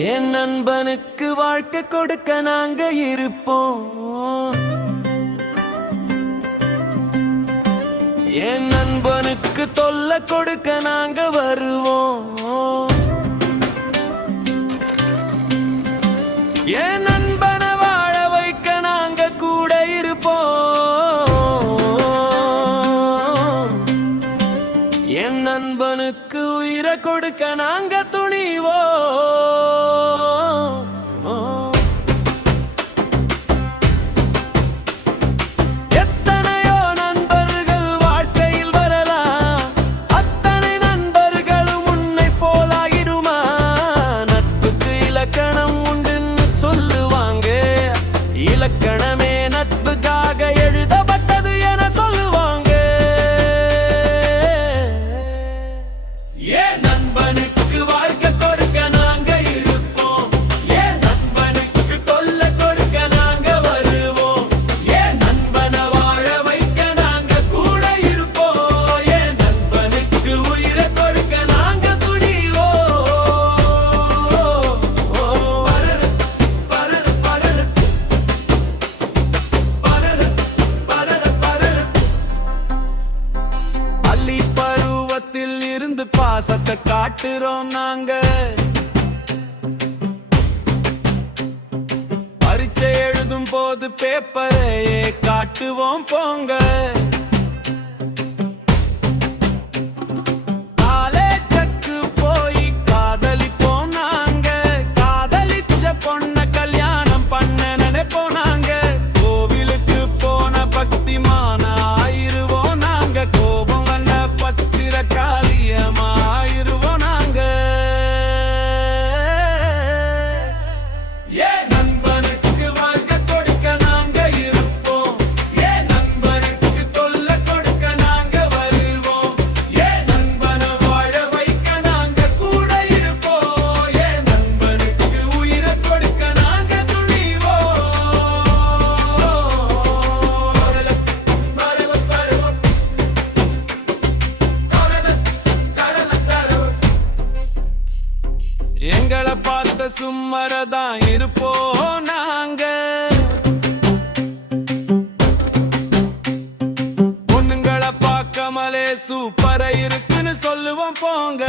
என் நண்பனுக்கு வாழ்க்கை கொடுக்க நாங்க இருப்போம். என் நண்பனுக்கு தொல்லை கொடுக்க நாங்க வருவோம். என் நண்பனை வாழ வைக்க நாங்க கூட இருப்போம். என் நண்பனுக்கு உயிரை கொடுக்க நாங்க துணிவோம். எத்தனையோ நண்பர்கள் வாழ்க்கையில் வரலாம், அத்தனை நண்பர்களும் உன்னை போலாகிடுமா? நட்புக்கு இலக்கணம் உண்டுன்னு சொல்லுவாங்க, இலக்கணமே நட்புக்காக எழுதப்பட்டது என சொல்லுவாங்க. ஏன் நண்பனுக்கு வாழ்க்கை கொடுக்க நாங்க இருப்போம். ஏன் நண்பனுக்கு தொல்லை கொடுக்க நாங்க வருவோம். ஏன் நண்பனை வாழ வைக்க நாங்க கூட இருப்போம். ஏன் நண்பனுக்கு உயிரை கொடுக்க நாங்க துணிவோம். பள்ளி பருவத்தில் இருந்து பாசத்தை காட்டுறோம் நாங்க. பரீட்சை எழுதும் போது பேப்பரையே காட்டுவோம் போங்க. காலேஜுக்கு போய் காதலிப்போம் நாங்க. காதலிச்ச பொண்ண கல்யாணம் பண்ண நினைப்போம் நாங்க. கோவிலுக்கு போன பக்திமான ஆயிருவோம் நாங்க. கோபம் வந்த பத்திரக்காளியமாயிருவோம் நாங்க. ஏன் நண்பனுக்கு வாழ்க்கை கொடுக்க நாங்க இருப்போம். ஏன் நண்பனுக்கு தொல்லை கொடுக்க நாங்க வருவோம். ஏன் நண்பனை வாழ வைக்க நாங்க கூட இருப்போம். ஏன் நண்பனுக்கு உயிரை கொடுக்க நாங்க துணிவோம். எங்களை பார்த்த சும்மரதான் இருப்போம் நாங்க. பொண்ணுங்களை பார்க்காமலே சூப்பரா இருக்குன்னு சொல்லுவோம் போங்க.